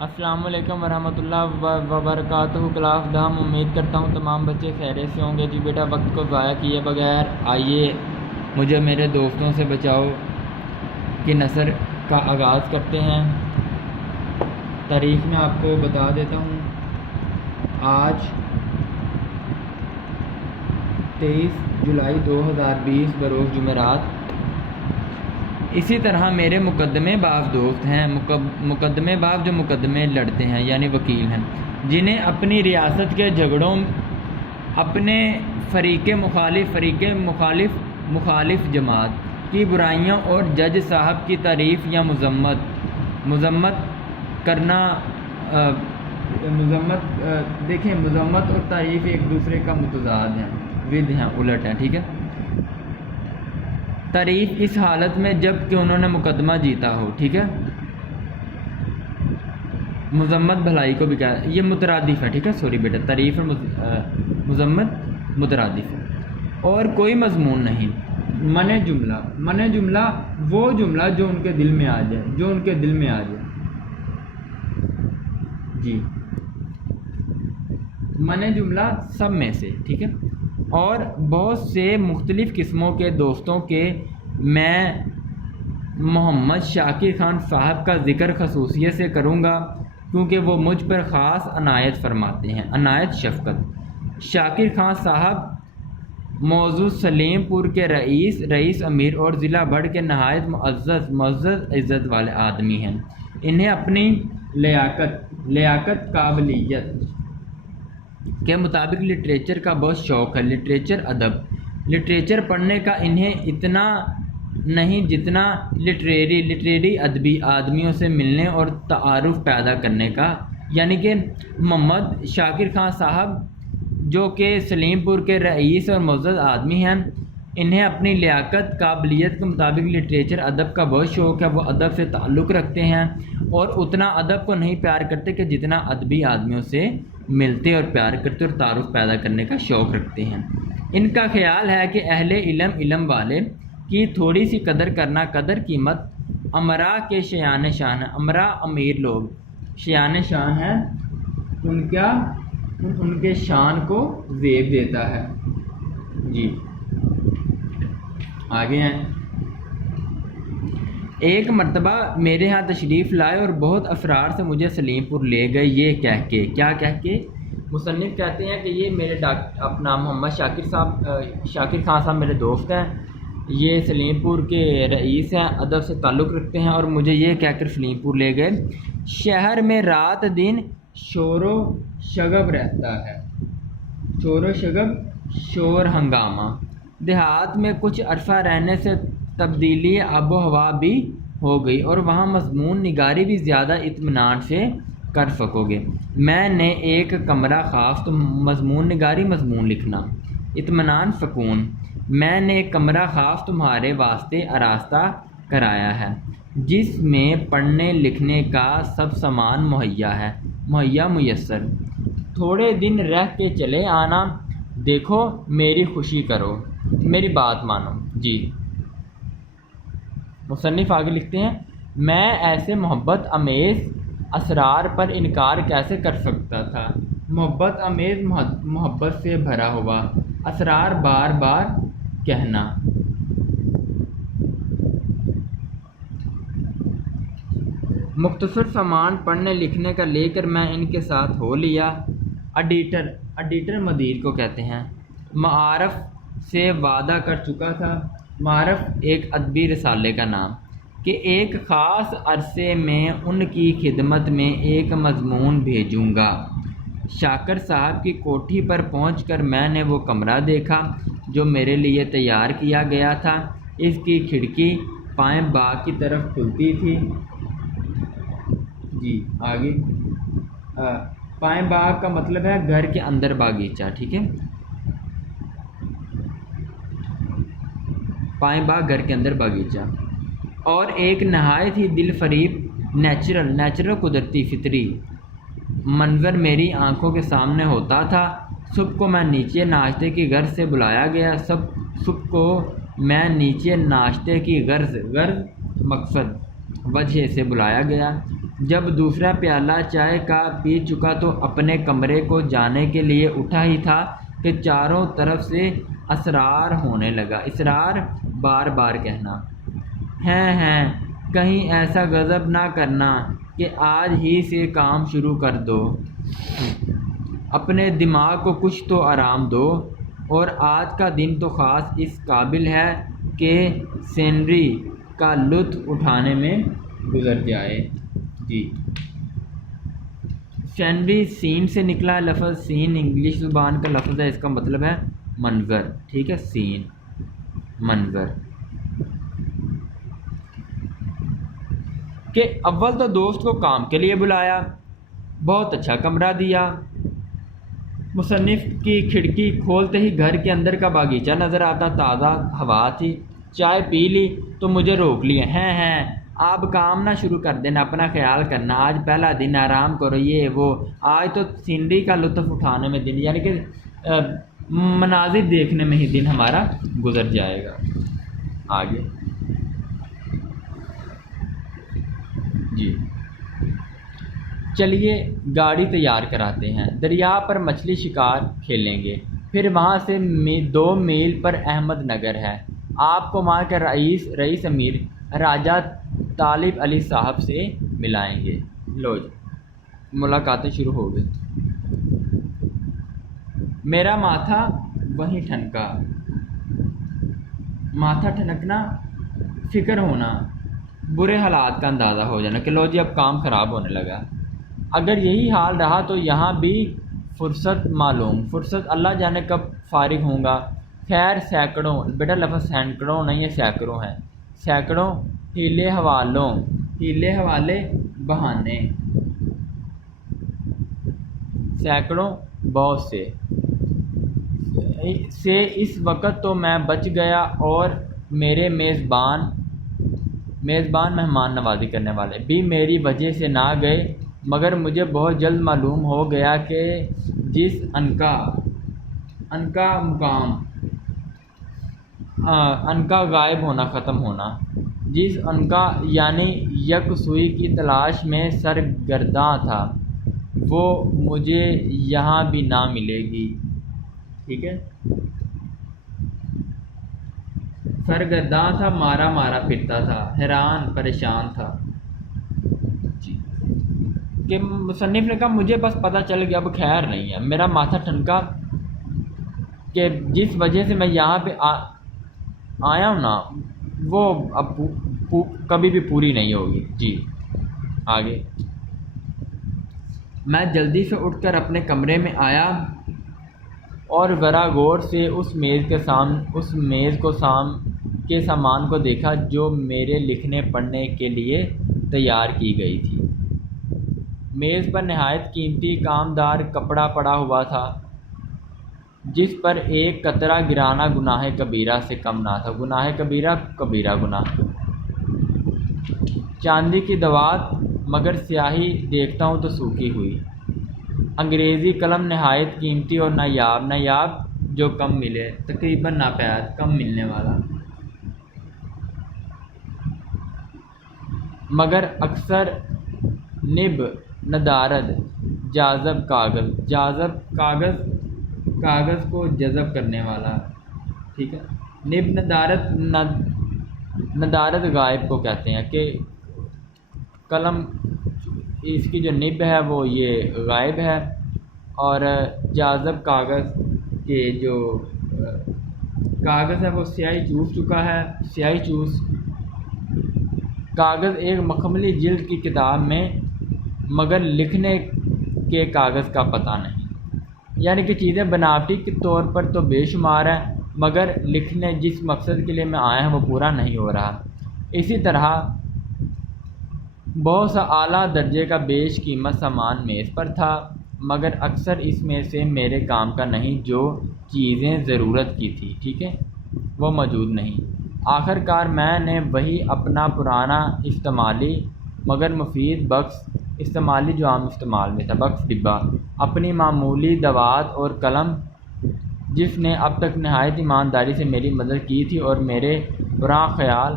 السلام علیکم ورحمۃ اللہ وبرکاتہ۔ کلاس دام، امید کرتا ہوں تمام بچے خیریت سے ہوں گے۔ جی بیٹا، وقت کو ضائع کیے بغیر آئیے مجھے میرے دوستوں سے بچاؤ کی نثر کا آغاز کرتے ہیں۔ تاریخ میں آپ کو بتا دیتا ہوں، آج 23 جولائی 2020 بروز جمعرات۔ اسی طرح میرے مقدمے باز دوست ہیں، مقدمے باز جو مقدمے لڑتے ہیں یعنی وکیل ہیں، جنہیں اپنی ریاست کے جھگڑوں اپنے فریق مخالف جماعت کی برائیوں اور جج صاحب کی تعریف یا مذمت کرنا دیکھیں، مذمت اور تعریف ایک دوسرے کا متضاد ہیں، ضد ہیں، الٹ ہیں، ٹھیک ہے۔ تعریف اس حالت میں جب کہ انہوں نے مقدمہ جیتا ہو، ٹھیک ہے۔ مذمت بھلائی کو بھی کہا، یہ مترادف ہے، ٹھیک ہے، سوری بیٹا، تعریف اور مذمت مترادف ہے، اور کوئی مضمون نہیں۔ من جملہ وہ جملہ جو ان کے دل میں آ جائے، جی، من جملہ سب میں سے، ٹھیک ہے۔ اور بہت سے مختلف قسموں کے دوستوں کے میں محمد شاکر خان صاحب کا ذکر خصوصیت سے کروں گا، کیونکہ وہ مجھ پر خاص عنایت فرماتے ہیں، عنایت شفقت۔ شاکر خان صاحب موضوع سلیم پور کے رئیس امیر اور ضلع بڑھ کے نہایت معزز عزت والے آدمی ہیں۔ انہیں اپنی لیاقت قابلیت کے مطابق لٹریچر کا بہت شوق ہے، لٹریچر پڑھنے کا انہیں اتنا نہیں جتنا لٹریری ادبی آدمیوں سے ملنے اور تعارف پیدا کرنے کا۔ یعنی کہ محمد شاکر خان صاحب جو کہ سلیم پور کے رئیس اور معزز آدمی ہیں، انہیں اپنی لیاقت قابلیت کے مطابق لٹریچر ادب کا بہت شوق ہے، وہ ادب سے تعلق رکھتے ہیں اور اتنا ادب کو نہیں پیار کرتے کہ جتنا ادبی آدمیوں سے ملتے اور پیار کرتے اور تعارف پیدا کرنے کا شوق رکھتے ہیں۔ ان کا خیال ہے کہ اہل علم والے کی تھوڑی سی قدر کرنا قدر قیمت امراء کے شایان شان ہے، امراء امیر لوگ شایان شان ہیں، ان کے شان کو زیب دیتا ہے۔ جی آگے ہیں، ایک مرتبہ میرے ہاں تشریف لائے اور بہت اسرار سے مجھے سلیم پور لے گئے، یہ کہہ کے، کیا کہہ کے؟ مصنف کہتے ہیں کہ یہ میرے اپنا محمد شاکر خان صاحب میرے دوست ہیں، یہ سلیم پور کے رئیس ہیں، ادب سے تعلق رکھتے ہیں، اور مجھے یہ کہہ کر سلیم پور لے گئے۔ شہر میں رات دن شور و شغب رہتا ہے، شور ہنگامہ۔ دیہات میں کچھ عرصہ رہنے سے تبدیلی آب و ہوا بھی ہو گئی اور وہاں مضمون نگاری بھی زیادہ اطمینان سے کر سکو گے۔ میں نے ایک کمرہ خاص، تو مضمون نگاری مضمون لکھنا، اطمینان سکون، میں نے ایک کمرہ خاص تمہارے واسطے آراستہ کرایا ہے، جس میں پڑھنے لکھنے کا سب سامان میسر۔ تھوڑے دن رہ کے چلے آنا، دیکھو میری خوشی کرو، میری بات مانو۔ جی مصنف آگے لکھتے ہیں، میں ایسے محبت امیز اسرار پر انکار کیسے کر سکتا تھا؟ محبت امیز محبت سے بھرا ہوا اسرار بار بار کہنا۔ مختصر سامان پڑھنے لکھنے کا لے کر میں ان کے ساتھ ہو لیا۔ ایڈیٹر مدیر کو کہتے ہیں، معارف سے وعدہ کر چکا تھا، معارف ایک ادبی رسالے کا نام، کہ ایک خاص عرصے میں ان کی خدمت میں ایک مضمون بھیجوں گا۔ شاکر صاحب کی کوٹھی پر پہنچ کر میں نے وہ کمرہ دیکھا جو میرے لیے تیار کیا گیا تھا۔ اس کی کھڑکی پائیں باغ کی طرف کھلتی تھی۔ جی آگے، پائیں باغ کا مطلب ہے گھر کے اندر باغیچہ، ٹھیک ہے، پائیں باغ گھر کے اندر باغیچہ، اور ایک نہایت ہی دل فریب نیچرل قدرتی فطری منظر میری آنکھوں کے سامنے ہوتا تھا۔ صبح کو میں نیچے ناشتے کی غرض سے بلایا گیا، مقصد وجہ سے بلایا گیا۔ جب دوسرا پیالہ چائے کا پی چکا تو اپنے کمرے کو جانے کے لیے اٹھا ہی تھا کہ چاروں طرف سے اسرار ہونے لگا۔ اسرار بار بار کہنا، ہیں کہیں ایسا غضب نہ کرنا کہ آج ہی سے کام شروع کر دو، اپنے دماغ کو کچھ تو آرام دو، اور آج کا دن تو خاص اس قابل ہے کہ سینری کا لطف اٹھانے میں گزر جائے۔ جی، سینری سین سے نکلا ہے لفظ۔ سین انگلش زبان کا لفظ ہے، اس کا مطلب ہے منظر، ٹھیک ہے، سین منظر۔ کہ اول تو دوست کو کام کے لیے بلایا، بہت اچھا کمرہ دیا، مصنف کی کھڑکی کھولتے ہی گھر کے اندر کا باغیچہ نظر آتا، تازہ ہوا تھی۔ چائے پی لی تو مجھے روک لیا، ہیں آپ کام نہ شروع کر دینا، اپنا خیال کرنا، آج پہلا دن، آرام کرو، یہ وہ، آج تو سینری کا لطف اٹھانے میں دن، یعنی کہ مناظر دیکھنے میں ہی دن ہمارا گزر جائے گا۔ آگے جی، چلیے گاڑی تیار کراتے ہیں، دریا پر مچھلی شکار کھیلیں گے، پھر وہاں سے 2 میل پر احمد نگر ہے، آپ کو وہاں کے رئیس امیر راجہ طالب علی صاحب سے ملائیں گے۔ لو جی، ملاقاتیں شروع ہو گئی۔ میرا ماتھا وہیں ٹھنکا، ماتھا ٹھنکنا، فکر ہونا، برے حالات کا اندازہ ہو جانا کہ لو جی اب کام خراب ہونے لگا۔ اگر یہی حال رہا تو یہاں بھی فرصت معلوم، فرصت اللہ جانے کب فارغ ہوں گا۔ خیر سینکڑوں، بیٹا لفظ سینکڑوں نہیں ہے، سینکڑوں ہے، سینکڑوں ہیلے حوالے بہانے، سینکڑوں بہت سے اس وقت تو میں بچ گیا، اور میرے میزبان مہمان نوازی کرنے والے بھی میری وجہ سے نہ گئے، مگر مجھے بہت جلد معلوم ہو گیا کہ جس انکا مقام، انکا غائب ہونا، ختم ہونا، جس انکا یعنی یکسوئی کی تلاش میں سرگرداں تھا، وہ مجھے یہاں بھی نہ ملے گی، ٹھیک ہے، سرگرداں تھا، مارا پھرتا تھا، حیران پریشان تھا۔ جی، کہ مصنف نے کہا مجھے بس پتہ چل گیا اب خیر نہیں ہے، میرا ماتھا ٹھنکا کہ جس وجہ سے میں یہاں پہ آیا ہوں نا، وہ اب کبھی بھی پوری نہیں ہوگی۔ جی، آگے میں جلدی سے اٹھ کر اپنے کمرے میں آیا اور ذرا غور سے اس میز کے سامان کو دیکھا جو میرے لکھنے پڑھنے کے لیے تیار کی گئی تھی۔ میز پر نہایت قیمتی کامدار کپڑا پڑا ہوا تھا، جس پر ایک قطرہ گرانا گناہ کبیرہ سے کم نہ تھا۔ گناہ کبیرہ، کبیرہ گناہ، چاندی کی دوات، مگر سیاہی دیکھتا ہوں تو سوکھی ہوئی۔ انگریزی قلم نہایت قیمتی اور نایاب جو کم ملے، تقریباً ناپید، کم ملنے والا، مگر اکثر نب ندارد جاذب کاغذ کو جذب کرنے والا، ٹھیک ہے، نب ندارد غائب کو کہتے ہیں کہ قلم، اس کی جو نب ہے وہ یہ غائب ہے، اور جاذب کاغذ کے جو کاغذ ہے وہ سیاہی چوس چکا ہے، سیاہی چوس کاغذ ایک مخملی جلد کی کتاب میں، مگر لکھنے کے کاغذ کا پتہ نہیں، یعنی کہ چیزیں بناوٹی کے طور پر تو بے شمار ہیں، مگر لکھنے جس مقصد کے لیے میں آیا ہوں وہ پورا نہیں ہو رہا۔ اسی طرح بہت سا اعلیٰ درجے کا بیش قیمت سامان میز پر تھا، مگر اکثر اس میں سے میرے کام کا نہیں، جو چیزیں ضرورت کی تھی، ٹھیک ہے، وہ موجود نہیں۔ آخر کار میں نے وہی اپنا پرانا استعمالی مگر مفید استعمالی جو عام استعمال میں تھا، بکس، ڈبہ، اپنی معمولی دوات اور قلم، جس نے اب تک نہایت ایمانداری سے میری مدد کی تھی، اور میرے پراں خیال،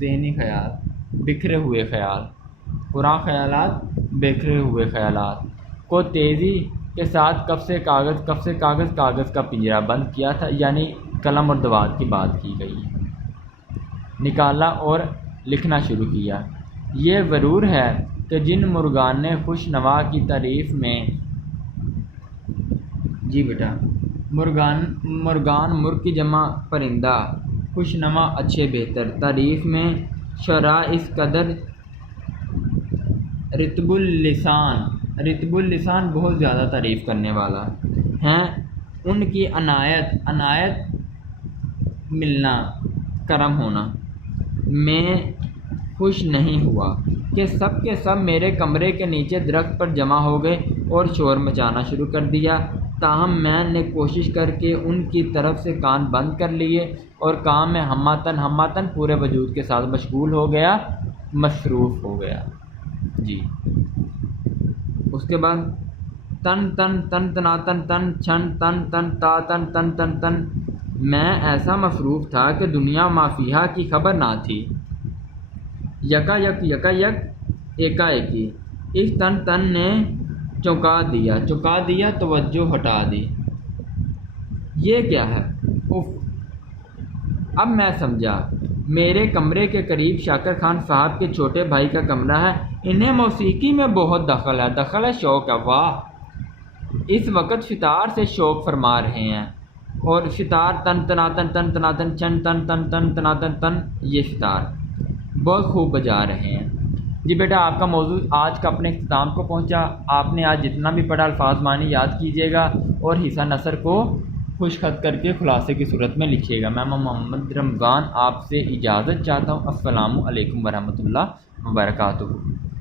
ذہنی خیال، بکھرے ہوئے خیال، پراں خیالات بکھرے ہوئے خیالات کو تیزی کے ساتھ کف سے کاغذ کا پنجرہ بند کیا تھا، یعنی قلم اور دوات کی بات کی گئی، نکالا اور لکھنا شروع کیا۔ یہ ضرور ہے کہ جن مرغان نے خوش نوا کی تعریف میں جی بیٹا مرغان مرغ کی جمع پرندہ، خوش نما اچھے بہتر، تعریف میں شعراء اس قدر رطب اللسان بہت زیادہ تعریف کرنے والا ہیں، ان کی عنایت ملنا، کرم ہونا میں خوش نہیں ہوا کہ سب کے سب میرے کمرے کے نیچے درخت پر جمع ہو گئے اور شور مچانا شروع کر دیا، تاہم میں نے کوشش کر کے ان کی طرف سے کان بند کر لیے اور کام میں ہماتن پورے وجود کے ساتھ مشغول ہو گیا، مصروف ہو گیا۔ جی اس کے بعد تن تناتن تن چھن تن تا تن میں ایسا مصروف تھا کہ دنیا مافیہا کی خبر نہ تھی۔ یکا ایکی اس تن نے چونکا دیا، توجہ ہٹا دی۔ یہ کیا ہے؟ اف! اب میں سمجھا، میرے کمرے کے قریب شاکر خان صاحب کے چھوٹے بھائی کا کمرہ ہے، انہیں موسیقی میں بہت دخل ہے، شوق ہے۔ واہ! اس وقت ستار سے شوق فرما رہے ہیں، اور ستار تن تناتن چن تن تناتن یہ ستار بہت خوب بجا رہے ہیں۔ جی بیٹا، آپ کا موضوع آج کا اپنے اختتام کو پہنچا۔ آپ نے آج جتنا بھی پڑھا الفاظ معنی یاد کیجیے گا اور حصہ نثر کو خوش خط کر کے خلاصے کی صورت میں لکھیے گا۔ میں محمد رمضان آپ سے اجازت چاہتا ہوں۔ السلام علیکم ورحمۃ اللہ وبرکاتہ۔